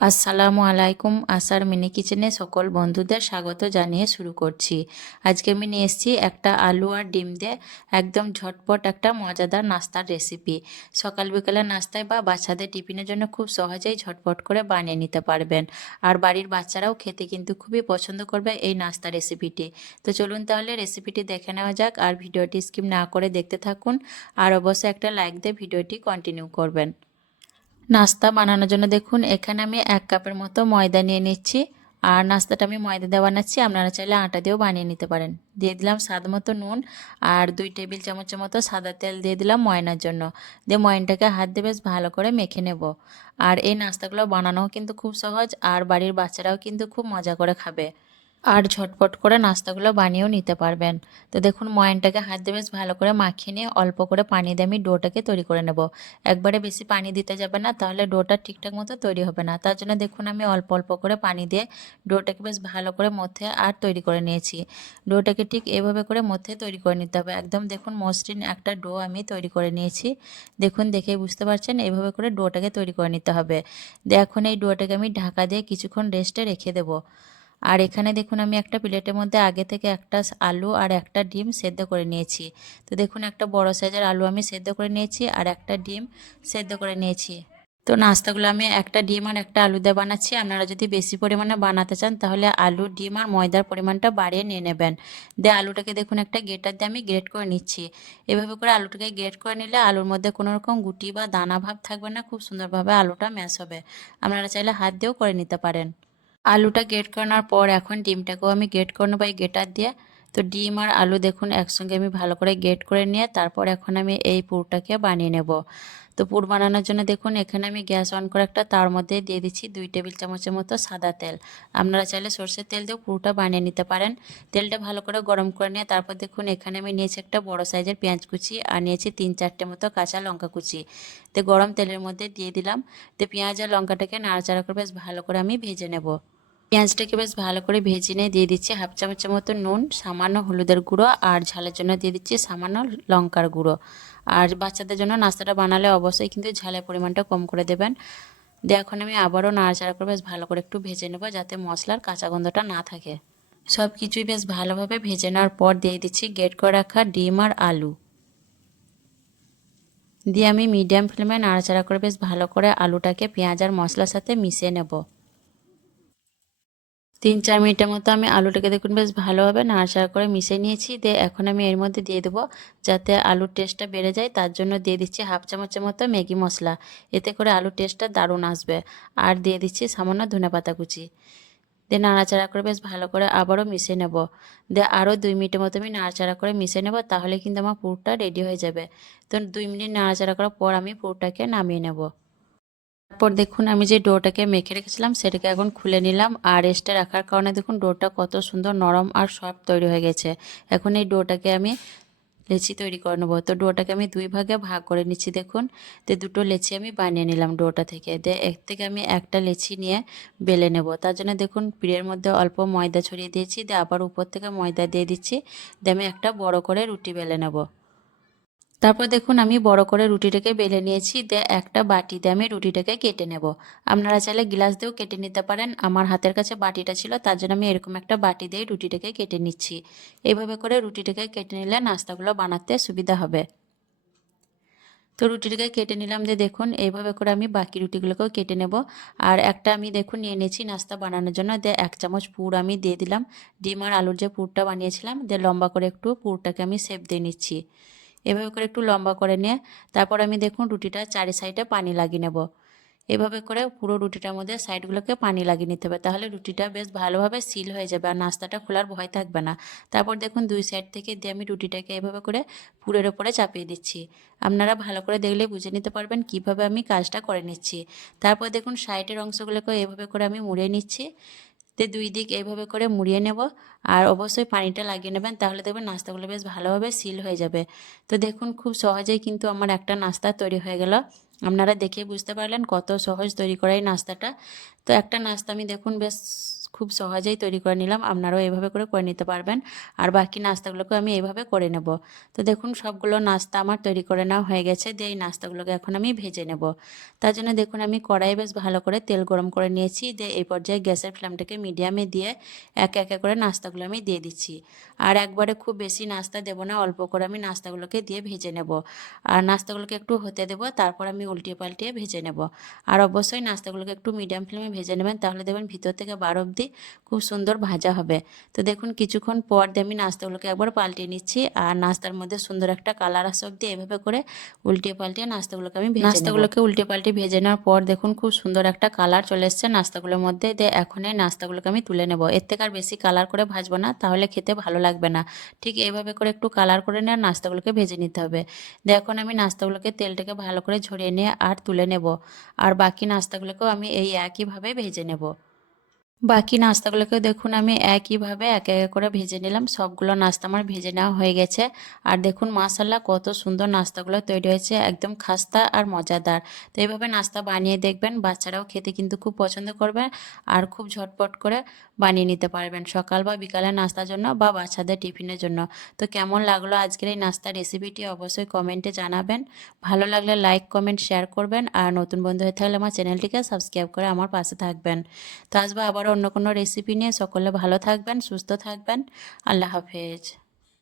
আসসালামু আলাইকুম আসার মিনি কিচেনে সকল বন্ধুদের স্বাগত জানিয়ে শুরু করছি। আজকে আমি নিয়ে এসেছি একটা আলু আর ডিম দিয়ে একদম ঝটপট একটা মজাদার নাস্তার রেসিপি। সকাল বিকালের নাস্তায় বা বাচ্চাদের টিফিনের জন্য খুব সহজেই ঝটপট করে বানিয়ে নিতে পারবেন। আর বাড়ির বাচ্চারাও খেতে কিন্তু খুবই পছন্দ করবে এই নাস্তা রেসিপিটি। তো চলুন তাহলে রেসিপিটি দেখে নেওয়া যাক আর ভিডিওটি স্কিপ না করে দেখতে থাকুন। আর অবশ্যই একটা লাইক দিয়ে ভিডিওটি কন্টিনিউ করবেন। নাস্তা বানানোর জন্য দেখুন, এখানে আমি এক কাপের মতো ময়দা নিয়ে নিচ্ছি। আর নাস্তাটা আমি ময়দা দিয়ে বানাচ্ছি, আপনারা চাইলে আটা দিয়েও বানিয়ে নিতে পারেন। দিয়ে দিলাম স্বাদ মতো নুন আর দুই টেবিল চামচের মতো সাদা তেল দিয়ে দিলাম ময়নার জন্য। দিয়ে ময়নটাকে হাত দিয়ে বেশ ভালো করে মেখে নেব। আর এই নাস্তাগুলো বানানোও কিন্তু খুব সহজ আর বাড়ির বাচ্চারাও কিন্তু খুব মজা করে খাবে। আর ঝটপট করে নাস্তাগুলো বানিয়েও নিতে পারবেন। তো দেখুন, ময়নটাকে হাত দিয়ে বেশ ভালো করে মাখিয়ে নিয়ে অল্প করে পানি দিয়ে আমি ডোটাকে তৈরি করে নেব। একবারে বেশি পানি দিতে যাবে না, তাহলে ডোটা ঠিকঠাক মতো তৈরি হবে না। তার জন্য দেখুন, আমি অল্প অল্প করে পানি দিয়ে ডোটাকে বেশ ভালো করে মধ্যে আর তৈরি করে নিয়েছি। ডোটাকে ঠিক এভাবে করে মধ্যে তৈরি করে নিতে হবে। একদম দেখুন, মসৃণ একটা ডো আমি তৈরি করে নিয়েছি। দেখুন, দেখেই বুঝতে পারছেন, এভাবে করে ডোটাকে তৈরি করে নিতে হবে। এখন এই ডোটাকে আমি ঢাকা দিয়ে কিছুক্ষণ রেস্টে রেখে দেবো। আর এখানে দেখুন আমি একটা প্লেটের মধ্যে আগে থেকে একটা আলু আর একটা ডিম সেদ্ধ করে নিয়েছি। তো দেখুন একটা বড় সাইজের আলু আমি সেদ্ধ করে নিয়েছি আর একটা ডিম সেদ্ধ করে নিয়েছি। তো নাস্তাগুলো আমি একটা ডিম আর একটা আলু দিয়ে বানাচ্ছি। আপনারা যদি বেশি পরিমাণে বানাতে চান তাহলে আলু, ডিম আর ময়দার পরিমাণটা বাড়িয়ে নিয়ে নেবেন। দিয়ে আলুটাকে দেখুন একটা গেটার দিয়ে আমি গ্রেট করে নিচ্ছি। এভাবে করে আলুটাকে গ্রেট করে নিলে আলুর মধ্যে কোনো রকম গুটি বা দানা ভাব থাকবে না। খুব সুন্দরভাবে আলুটা ম্যাশ হবে। আপনারা চাইলে হাত দিয়েও করে নিতে পারেন। আলুটা গ্রেট করানোর পর এখন ডিমটাকেও আমি গ্রেট করানো নেব এই গেটার দিয়ে তো ডিম আর আলু দেখুন একসঙ্গে আমি ভালো করে গ্রেট করে নিয়ে তারপর এখন আমি এই পুরটাকে বানিয়ে নেব। তো পুর বানানোর জন্য দেখুন এখানে আমি গ্যাস অন করে একটা তার মধ্যে দিয়ে দিচ্ছি দুই টেবিল চামচের মতো সাদা তেল। আপনারা চাইলে সর্ষের তেল দিয়েও পুরোটা বানিয়ে নিতে পারেন। তেলটা ভালো করে গরম করে নিয়ে তারপর দেখুন এখানে আমি নিয়েছি একটা বড় সাইজের পেঁয়াজ কুচি আর নিয়েছি তিন চারটে মতো কাঁচা লঙ্কা কুচি। তো গরম তেলের মধ্যে দিয়ে দিলাম। তো পেঁয়াজ আর লঙ্কাটাকে নাড়াচাড়া করে বেশ ভালো করে আমি ভেজে নেব। পেঁয়াজটাকে বেশ ভালো করে ভেজে নিয়ে দিয়ে দিচ্ছি হাফ চামচের মতো নুন, সামান্য হলুদের গুঁড়ো আর ঝালের জন্য দিয়ে দিচ্ছি সামান্য লঙ্কার গুঁড়ো। আর বাচ্চাদের জন্য নাস্তাটা বানালে অবশ্যই কিন্তু ঝালের পরিমাণটা কম করে দেবেন। দিয়ে এখন আমি আবারও নাড়াচাড়া করে বেশ ভালো করে একটু ভেজে নেব যাতে মশলার কাঁচা গন্ধটা না থাকে। সব কিছুই বেশ ভালোভাবে ভেজে নেওয়ার পর দিয়ে দিচ্ছি গেট করে রাখা ডিম আর আলু। দিয়ে আমি মিডিয়াম ফ্লেমে নাড়াচাড়া করে বেশ ভালো করে আলুটাকে পেঁয়াজ আর মশলার সাথে মিশিয়ে নেব। তিন চার মিনিটের মতো আমি আলুটাকে দেখুন বেশ ভালোভাবে নাড়াচাড়া করে মিশে নিয়েছি। দিয়ে এখন আমি এর মধ্যে দিয়ে দেবো যাতে আলুর টেস্টটা বেড়ে যায়। তার জন্য দিয়ে দিচ্ছি হাফ চামচের মতো ম্যাগি মশলা। এতে করে আলুর টেস্টটা দারুণ আসবে। আর দিয়ে দিচ্ছি সামান্য ধনে পাতা কুচি। দিয়ে নাড়াচাড়া করে বেশ ভালো করে আবারও মিশে নেব। দিয়ে আরও দুই মিনিটের মতো আমি নাড়াচাড়া করে মিশে নেব তাহলে কিন্তু আমার পুরটা রেডি হয়ে যাবে। তো দুই মিনিট নাড়াচাড়া করার পর আমি পুরটাকে নামিয়ে নেব। তারপর দেখুন আমি যে ডোটাকে মেখে রেখেছিলাম, সেটাকে এখন খুলে নিলাম। আর রেস্টে রাখার কারণে দেখুন ডোটা কত সুন্দর নরম আর সফট তৈরি হয়ে গেছে। এখন এই ডোটাকে আমি লেচি তৈরি করে নেব। তো ডোটাকে আমি দুই ভাগে ভাগ করে নিচ্ছি দেখুন। তো দুটো লেচি আমি বানিয়ে নিলাম ডোটা থেকে। দিয়ে এক থেকে আমি একটা লেচি নিয়ে বেলে নেব। তার জন্য দেখুন পিড়ের মধ্যে অল্প ময়দা ছড়িয়ে দিয়েছি। দিয়ে আবার উপর থেকে ময়দা দিয়ে দিচ্ছি। দিয়ে আমি একটা বড় করে রুটি বেলে নেব। তারপর দেখুন, আমি বড় করে রুটিটাকে বেলে নিয়েছি, দিয়ে একটা বাটিতে আমি রুটিটাকে কেটে নেব। আপনারা চাইলে গ্লাস দিয়েও কেটে নিতে পারেন, আমার হাতের কাছে বাটিটা ছিল, তার জন্য আমি এরকম একটা বাটি দিয়ে রুটিটাকে কেটে নিচ্ছি। এইভাবে করে রুটিটাকে কেটে নিলে নাস্তাগুলো বানাতে সুবিধা হবে। তো রুটিটাকে কেটে নিলাম যে দেখুন, এইভাবে করে আমি বাকি রুটিগুলোকেও কেটে নেব। আর একটা আমি দেখুন, নিয়ে নিয়েছি নাস্তা বানানোর জন্য, দিয়ে এক চামচ পুর আমি দিয়ে দিলাম। ডিম আর আলুর যে পুরটা বানিয়েছিলাম, দিয়ে লম্বা করে একটু পুরটাকে আমি সেপ দিয়ে নিচ্ছি। এভাবে করে একটু লম্বা করে নিয়ে তারপর আমি দেখুন রুটিটা চারি সাইডে পানি লাগিয়ে নেব। এভাবে করে পুরো রুটিটার মধ্যে সাইডগুলোকে পানি লাগিয়ে নিতে হবে। তাহলে রুটিটা বেশ ভালোভাবে সিল হয়ে যাবে আর নাস্তাটা খোলার ভয় থাকবে না। তারপর দেখুন দুই সাইড থেকে দিয়ে আমি রুটিটাকে এভাবে করে পুরের ওপরে চাপিয়ে দিচ্ছি। আপনারা ভালো করে দেখলে বুঝে নিতে পারবেন কীভাবে আমি কাজটা করে নিচ্ছি। তারপর দেখুন সাইডের অংশগুলোকে এভাবে করে আমি মুড়ে নিচ্ছি। তে দুই দিক এইভাবে করে মুড়িয়ে নেব। আর অবশ্যই পানিটা লাগিয়ে নেবেন, তাহলে দেখবেন নাস্তাগুলো বেশ ভালোভাবে সিল হয়ে যাবে। তো দেখুন, খুব সহজেই কিন্তু আমার একটা নাস্তা তৈরি হয়ে গেল। আপনারা দেখে বুঝতে পারলেন কত সহজ তৈরি করা এই নাস্তাটা। তো একটা নাস্তা আমি দেখুন বেশ খুব সহজেই তৈরি করে নিলাম। আপনারাও এইভাবে করে করে নিতে পারবেন। আর বাকি নাস্তাগুলোকে আমি এইভাবে করে নেব। তো দেখুন, সবগুলো নাস্তা আমার তৈরি করে নেওয়া হয়ে গেছে। দিয়ে এই নাস্তাগুলোকে এখন আমি ভেজে নেব। তার জন্য দেখুন, আমি কড়াই বেশ ভালো করে তেল গরম করে নিয়েছি। দিয়ে এই পর্যায়ে গ্যাসের ফ্লেমটাকে মিডিয়ামে দিয়ে একে একে করে নাস্তাগুলো আমি দিয়ে দিচ্ছি। আর একবারে খুব বেশি নাস্তা দেবো না, অল্প করে আমি নাস্তাগুলোকে দিয়ে ভেজে নেব। আর নাস্তাগুলোকে একটু হতে দেবো, তারপর আমি উল্টিয়ে পাল্টিয়ে ভেজে নেব। আর অবশ্যই নাস্তাগুলোকে একটু মিডিয়াম ফ্লেমে ভেজে নেবেন, তাহলে দেখবেন ভিতর থেকে বার অবধি খুব সুন্দর ভাজা হবে। তো দেখুন, কিছুক্ষণ পর দিয়ে আমি নাস্তাগুলোকে একবার পাল্টিয়ে নিচ্ছি আর নাস্তার মধ্যে সুন্দর একটা কালার আসা অবধি এভাবে করে উল্টিয়ে পাল্টিয়ে নাস্তাগুলোকে আমি নাস্তাগুলোকে উল্টে পাল্টে ভেজে নেওয়ার পর দেখুন, খুব সুন্দর একটা কালার চলে এসছে নাস্তাগুলোর মধ্যে। দিয়ে এখন এই নাস্তাগুলোকে আমি তুলে নেব। এর থেকে আর বেশি কালার করে ভাজবো না, তাহলে খেতে ভালো লাগবে না। ঠিক এইভাবে করে একটু কালার করে নিয়ে নাস্তাগুলোকে ভেজে নিতে হবে। দিয়ে এখন আমি নাস্তাগুলোকে তেলটাকে ভালো করে ঝরিয়ে নিয়ে আর তুলে নেব। আর বাকি নাস্তাগুলোকেও আমি এই একইভাবে ভেজে নেব। বাকি নাস্তাগুলোকে দেখুন, আমি একইভাবে এক এক করে ভেজে নিলাম। সবগুলো নাস্তা আমার ভেজে নেওয়া হয়ে গেছে। আর দেখুন মাসাল্লাহ কত সুন্দর নাস্তাগুলো তৈরি হয়েছে, একদম খাস্তা আর মজাদার। তো এইভাবে নাস্তা বানিয়ে দেখবেন, বাচ্চারাও খেতে কিন্তু খুব পছন্দ করবে আর খুব ঝটপট করে বানিয়ে নিতে পারবেন সকাল বা বিকালে নাস্তার জন্য বা বাচ্চাদের টিফিনের জন্য। তো কেমন লাগল আজকের এই নাস্তার রেসিপিটি অবশ্যই কমেন্টে জানাবেন। ভালো লাগলে লাইক, কমেন্ট, শেয়ার করবেন আর নতুন বন্ধু হয়ে থাকলে আমার চ্যানেলটিকে সাবস্ক্রাইব করে আমার পাশে থাকবেন। তো আসব আবার অন্য কোনো রেসিপি নিয়ে সকলে ভালো থাকবেন সুস্থ থাকবেন। আল্লাহ হাফেজ।